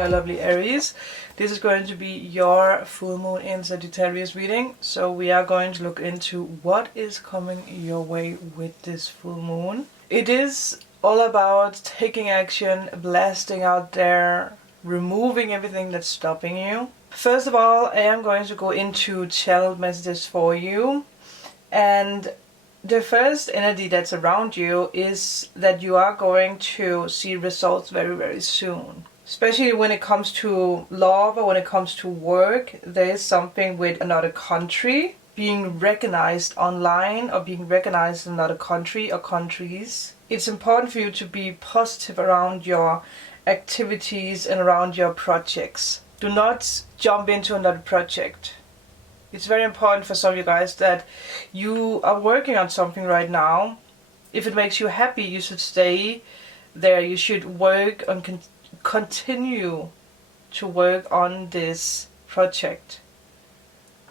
my lovely Aries. This is going to be your full moon in Sagittarius reading. So we are going to look into what is coming your way with this full moon. It is all about taking action, blasting out there, removing everything that's stopping you. First of all, I am going to go into channeled messages for you. And the first energy that's around you is that you are going to see results very, very soon. Especially when it comes to love or when it comes to work, there is something with another country being recognized online or being recognized in another country or countries. It's important for you to be positive around your activities and around your projects. Do not jump into another project. It's very important for some of you guys that you are working on something right now. If it makes you happy, you should stay there. You should work on continue to work on this project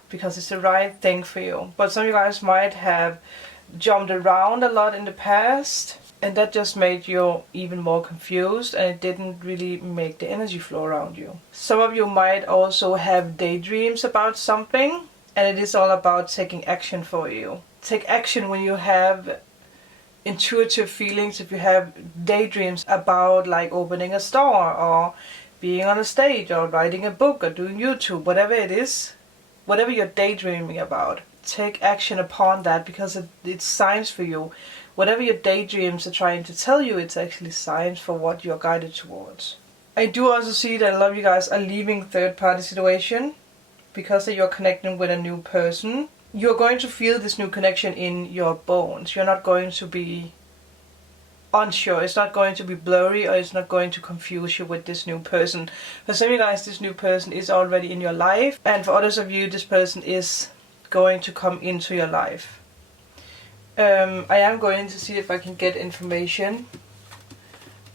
because it's the right thing for you. But some of you guys might have jumped around a lot in the past, and that just made you even more confused, and it didn't really make the energy flow around you. Some of you might also have daydreams about something, and it is all about taking action for you. Take action when you have intuitive feelings, if you have daydreams about like opening a store or being on a stage or writing a book or doing YouTube, whatever it is, whatever you're daydreaming about, take action upon that because it's signs for you. Whatever your daydreams are trying to tell you, it's actually signs for what you're guided towards. I do also see that a lot of you guys are leaving third-party situation because you're connecting with a new person. You're going to feel this new connection in your bones. You're not going to be unsure. It's not going to be blurry, or it's not going to confuse you with this new person. For some of you guys, this new person is already in your life, and for others of you, this person is going to come into your life. I am going to see if I can get information.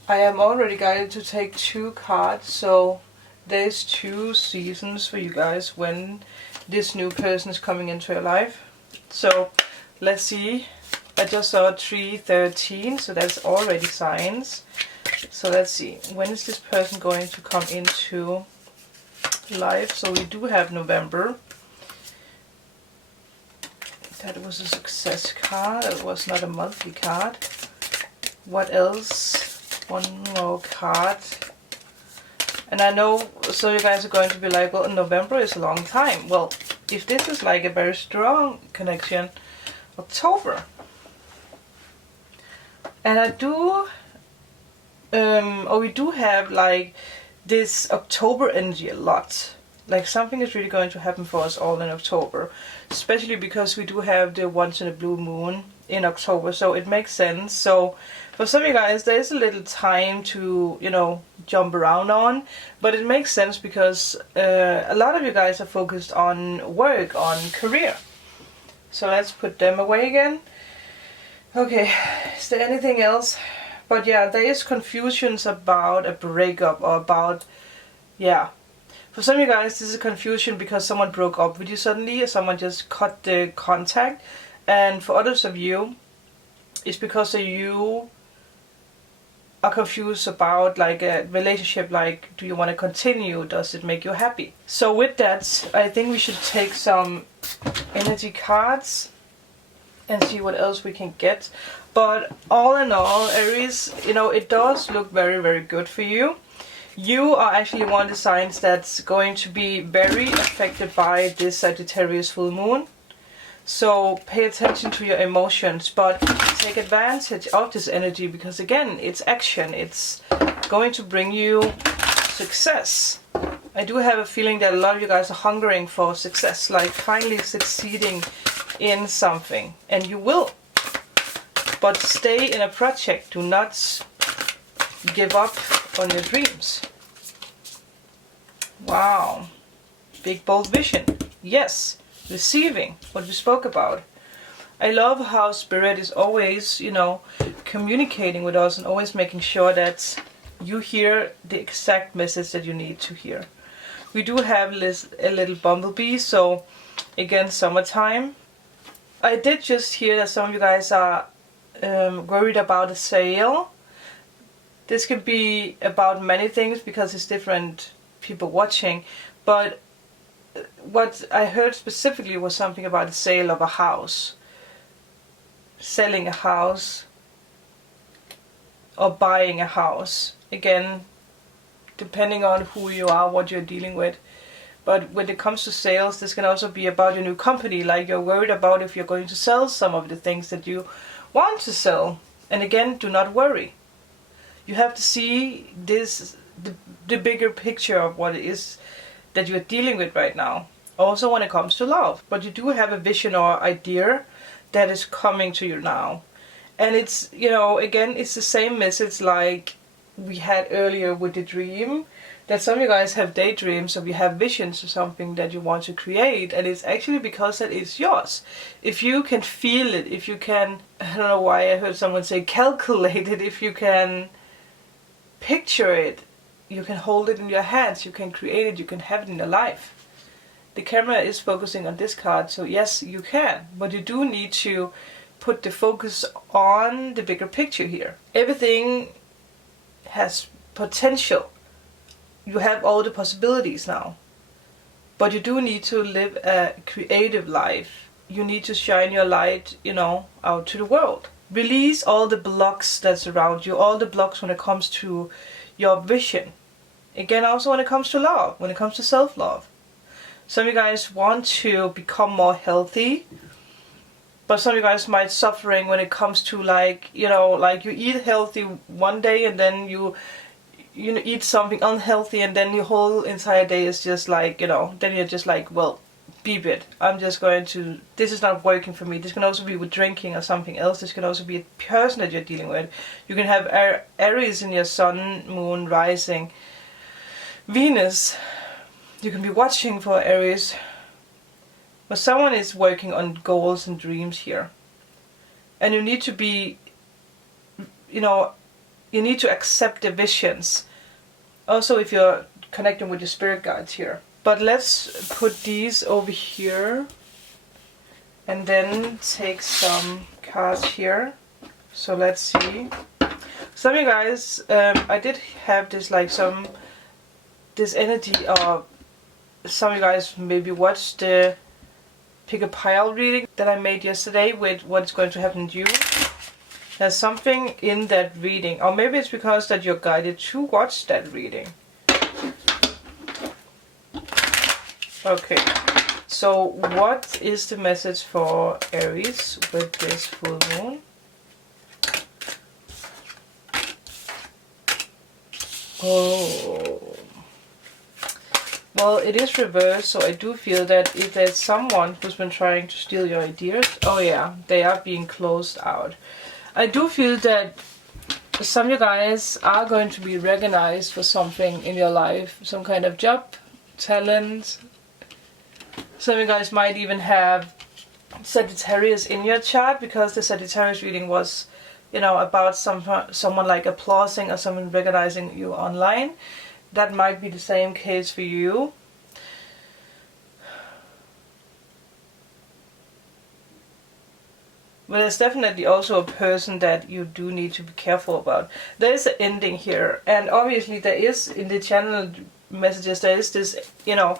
I am already guided to take 2 cards, so there's 2 seasons for you guys when this new person is coming into your life. So let's see. I just saw 313, so that's already signs. So let's see. When is this person going to come into life? So we do have November. That was a success card. That was not a monthly card. What else? One more card. And I know so you guys are going to be like, well, November is a long time. Well, if this is like a very strong connection, October. And I do, we do have like this October energy a lot. Like something is really going to happen for us all in October. Especially because we do have the once in a blue moon in October. So it makes sense. So for some of you guys, there is a little time to, you know, jump around on. But it makes sense because a lot of you guys are focused on work, on career. So let's put them away again. Okay, is there anything else? But yeah, there is confusions about a breakup or about, yeah. For some of you guys, this is a confusion because someone broke up with you suddenly, or someone just cut the contact. And for others of you, it's because you are confused about like a relationship, like do you want to continue, does it make you happy? So with that, I think we should take some energy cards and see what else we can get. But all in all, Aries, you know, it does look very, very good for you. You are actually one of the signs that's going to be very affected by this Sagittarius full moon. So pay attention to your emotions, but take advantage of this energy because again, it's action. It's going to bring you success. I do have a feeling that a lot of you guys are hungering for success, like finally succeeding in something. And you will. But stay in a project. Do not give up on your dreams. Wow. Big bold vision. Yes. Receiving. What we spoke about. I love how Spirit is always, you know, communicating with us and always making sure that you hear the exact message that you need to hear. We do have a little bumblebee, so again, summertime. I did just hear that some of you guys are worried about a sale. This could be about many things because it's different people watching, but what I heard specifically was something about the sale of a house. Selling a house or buying a house. Again, depending on who you are, what you're dealing with. But when it comes to sales, this can also be about a new company, like you're worried about if you're going to sell some of the things that you want to sell. And again, do not worry. You have to see this, the bigger picture of what it is that you're dealing with right now. Also when it comes to love. But you do have a vision or idea that is coming to you now. And it's, you know, again, it's the same message like we had earlier with the dream. That some of you guys have daydreams or you have visions of something that you want to create, and it's actually because that it's yours. If you can feel it, if you can, I don't know why I heard someone say calculate it, if you can picture it, you can hold it in your hands, you can create it, you can have it in your life. The camera is focusing on this card, so yes, you can, but you do need to put the focus on the bigger picture here. Everything has potential. You have all the possibilities now. But you do need to live a creative life. You need to shine your light, you know, out to the world. Release all the blocks that's around you, all the blocks when it comes to your vision. Again, also when it comes to love, when it comes to self-love. Some of you guys want to become more healthy, but some of you guys might suffering when it comes to, like, you know, like you eat healthy one day and then you eat something unhealthy, and then your whole entire day is just like, you know, then you're just like, well, beep it. I'm just going to, this is not working for me. This can also be with drinking or something else. This can also be a person that you're dealing with. You can have Aries in your sun, moon, rising, Venus. You can be watching for Aries. But someone is working on goals and dreams here. And you need to be, you know, you need to accept the visions. Also if you're connecting with your spirit guides here. But let's put these over here. And then take some cards here. So let's see. Some of you guys, I did have this like this energy of, some of you guys maybe watched the pick a pile reading that I made yesterday with what's going to happen to you. There's something in that reading, or maybe it's because that you're guided to watch that reading. Okay, so what is the message for Aries with this full moon? Oh, well, it is reversed, so I do feel that if there's someone who's been trying to steal your ideas, oh yeah, they are being closed out. I do feel that some of you guys are going to be recognized for something in your life, some kind of job, talent. Some of you guys might even have Sagittarius in your chart, because the Sagittarius reading was, you know, about someone like applauding or someone recognizing you online. That might be the same case for you. But there's definitely also a person that you do need to be careful about. There is an ending here, and obviously there is, in the channel messages, there is this, you know,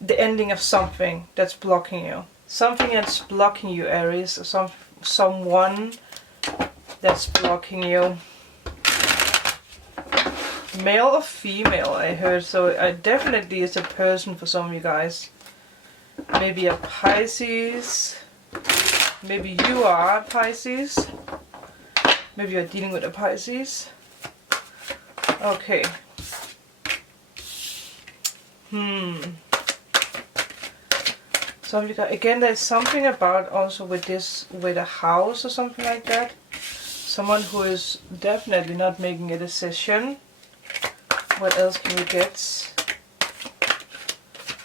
the ending of something that's blocking you. Something that's blocking you, Aries, or someone that's blocking you. Male or female, I heard, so it definitely is a person for some of you guys. Maybe a Pisces. Maybe you are a Pisces. Maybe you're dealing with a Pisces. Okay. So you got, again, there's something about also with this, with a house or something like that. Someone who is definitely not making a decision. What else can we get?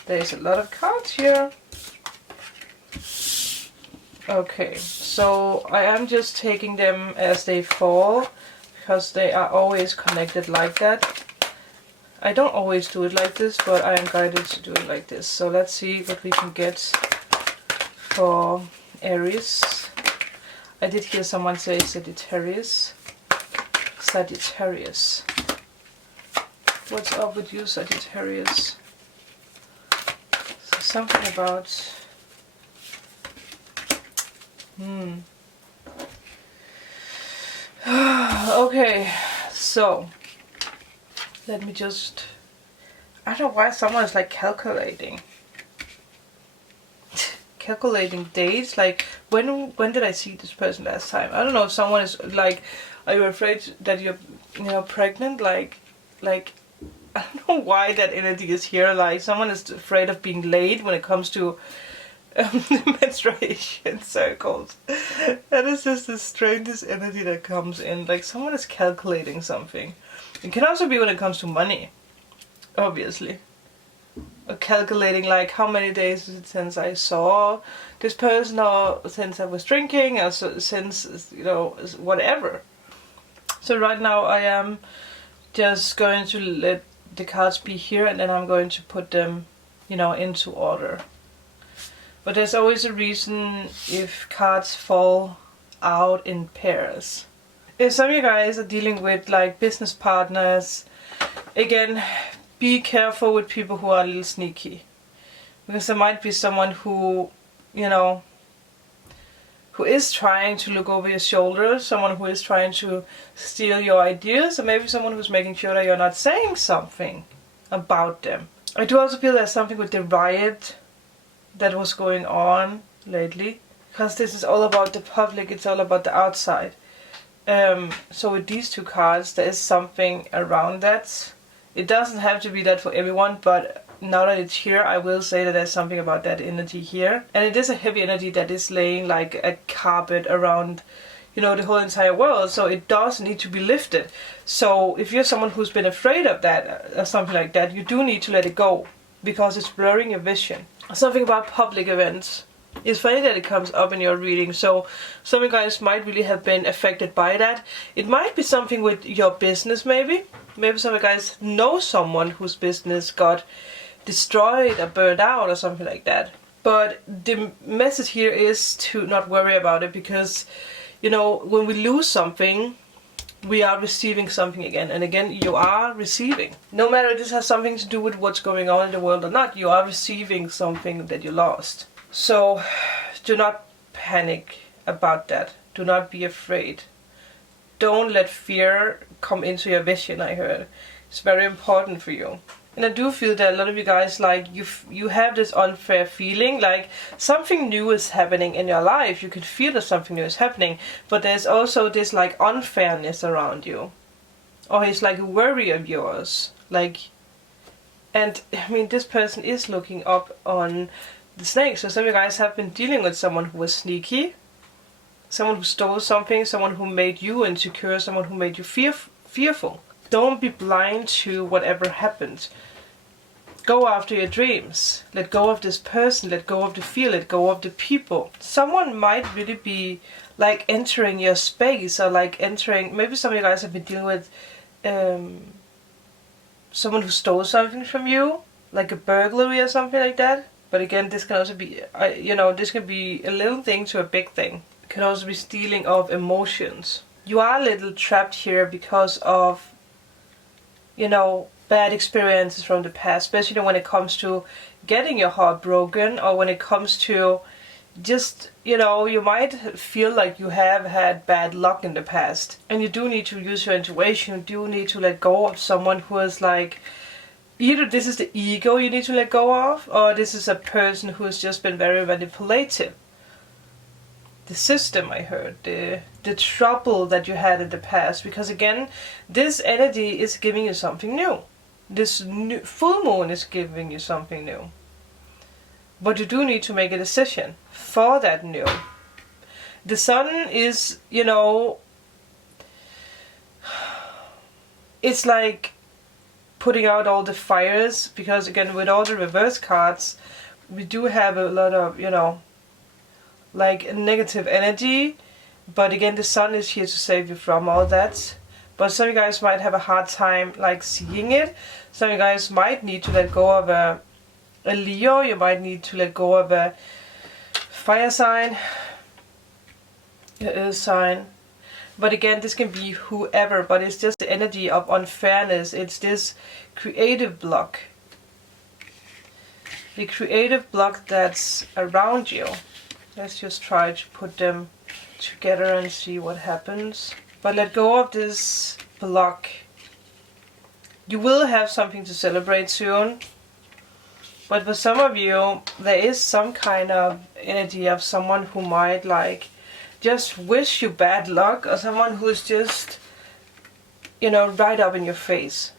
There's a lot of cards here. Okay, so I am just taking them as they fall, because they are always connected like that. I don't always do it like this, but I am guided to do it like this. So let's see what we can get for Aries. I did hear someone say Sagittarius. Sagittarius. What's up with you, Sagittarius? So something about... Okay, so let me just... I don't know why someone is like calculating. Calculating dates, like when did I see this person last time? I don't know if someone is like, are you afraid that you're, you know, pregnant? Like I don't know why that energy is here. Like someone is afraid of being late when it comes to menstruation cycles. That is just the strangest energy that comes in. Like someone is calculating something. It can also be when it comes to money, obviously. Or calculating like how many days is it since I saw this person, or since I was drinking, or since, you know, whatever. So right now I am just going to let the cards be here, and then I'm going to put them, you know, into order. But there's always a reason if cards fall out in pairs. If some of you guys are dealing with like business partners, again, be careful with people who are a little sneaky. Because there might be someone who, you know, who is trying to look over your shoulder, someone who is trying to steal your ideas, or maybe someone who's making sure that you're not saying something about them. I do also feel there's something with the riot that was going on lately, because this is all about the public, it's all about the outside. So with these two cards, there is something around that. It doesn't have to be that for everyone, but now that it's here, I will say that there's something about that energy here. And it is a heavy energy that is laying like a carpet around, you know, the whole entire world. So it does need to be lifted. So if you're someone who's been afraid of that or something like that, you do need to let it go, because it's blurring your vision. Something about public events. It's funny that it comes up in your reading, so some of you guys might really have been affected by that. It might be something with your business, maybe. Maybe some of you guys know someone whose business got destroyed or burned out or something like that. But the message here is to not worry about it, because, you know, when we lose something, we are receiving something again. And again, you are receiving. No matter if this has something to do with what's going on in the world or not, you are receiving something that you lost. So do not panic about that. Do not be afraid. Don't let fear come into your vision, I heard. It's very important for you. And I do feel that a lot of you guys, like, you have this unfair feeling, like something new is happening in your life. You can feel that something new is happening, but there's also this like unfairness around you. Or it's like a worry of yours. Like, and I mean, this person is looking up on the snake. So some of you guys have been dealing with someone who was sneaky, someone who stole something, someone who made you insecure, someone who made you fearful. Don't be blind to whatever happened. Go after your dreams. Let go of this person, let go of the fear, let go of the people. Someone might really be like entering your space, or like entering, maybe some of you guys have been dealing with someone who stole something from you, like a burglary or something like that. But again, this can also be, you know, this can be a little thing to a big thing. It can also be stealing of emotions. You are a little trapped here because of, you know, bad experiences from the past, especially when it comes to getting your heart broken, or when it comes to just, you know, you might feel like you have had bad luck in the past. And you do need to use your intuition. You do need to let go of someone who is like, either this is the ego you need to let go of, or this is a person who has just been very manipulative. The system, I heard, the trouble that you had in the past. Because again, this energy is giving you something new. This new full moon is giving you something new. But you do need to make a decision for that new. The sun is, you know, it's like putting out all the fires, because again, with all the reverse cards, we do have a lot of, you know, like negative energy. But again, the sun is here to save you from all that. But some of you guys might have a hard time like seeing it. Some of you guys might need to let go of a Leo. You might need to let go of a fire sign, a earth sign. But again, this can be whoever, but it's just the energy of unfairness. It's this creative block. The creative block that's around you. Let's just try to put them together and see what happens. But let go of this block. You will have something to celebrate soon. But for some of you, there is some kind of energy of someone who might like just wish you bad luck, or someone who's just, you know, right up in your face.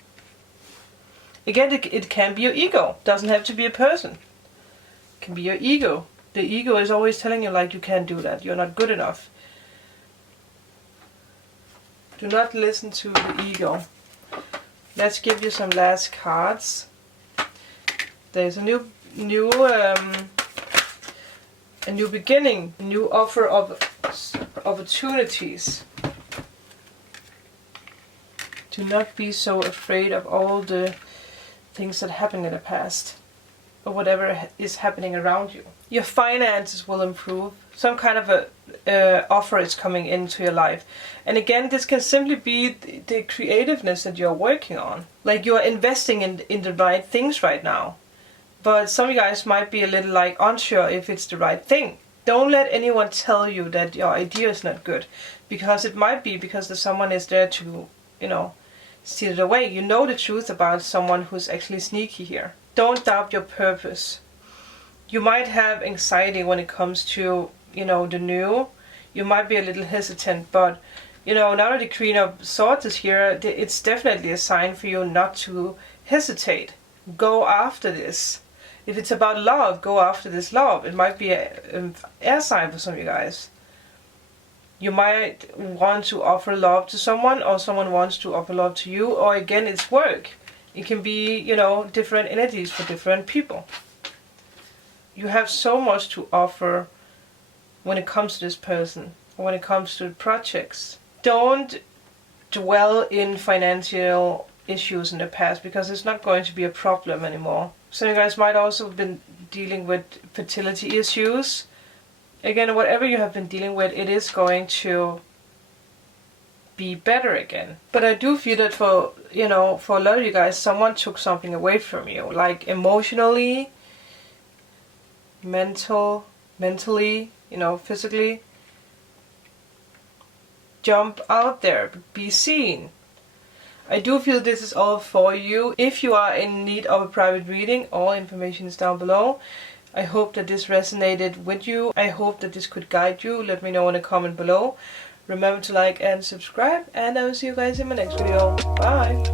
Again, it can be your ego. Doesn't have to be a person. It can be your ego. The ego is always telling you like you can't do that. You're not good enough. Do not listen to the ego. Let's give you some last cards. There's a new beginning, new offer of opportunities. Do not be so afraid of all the things that happened in the past, or whatever is happening around you. Your finances will improve. Some kind of a offer is coming into your life. And again, this can simply be the creativeness that you're working on. Like you're investing in the right things right now. But some of you guys might be a little like unsure if it's the right thing. Don't let anyone tell you that your idea is not good. Because it might be because someone is there to, you know, steal it away. You know the truth about someone who's actually sneaky here. Don't doubt your purpose. You might have anxiety when it comes to, you know, the new. You might be a little hesitant, but, you know, now that the Queen of Swords is here, it's definitely a sign for you not to hesitate. Go after this. If it's about love, go after this love. It might be an air sign for some of you guys. You might want to offer love to someone, or someone wants to offer love to you, or again, it's work. It can be, you know, different energies for different people. You have so much to offer when it comes to this person, or when it comes to projects. Don't dwell in financial issues in the past, because it's not going to be a problem anymore. Some of you guys might also have been dealing with fertility issues. Again, whatever you have been dealing with, it is going to be better again. But I do feel that for, you know, for a lot of you guys, someone took something away from you, like emotionally, mentally, you know, physically. Jump out there, be seen. I do feel this is all for you. If you are in need of a private reading, all information is down below. I hope that this resonated with you. I hope that this could guide you. Let me know in a comment below. Remember to like and subscribe, and I will see you guys in my next video. Bye!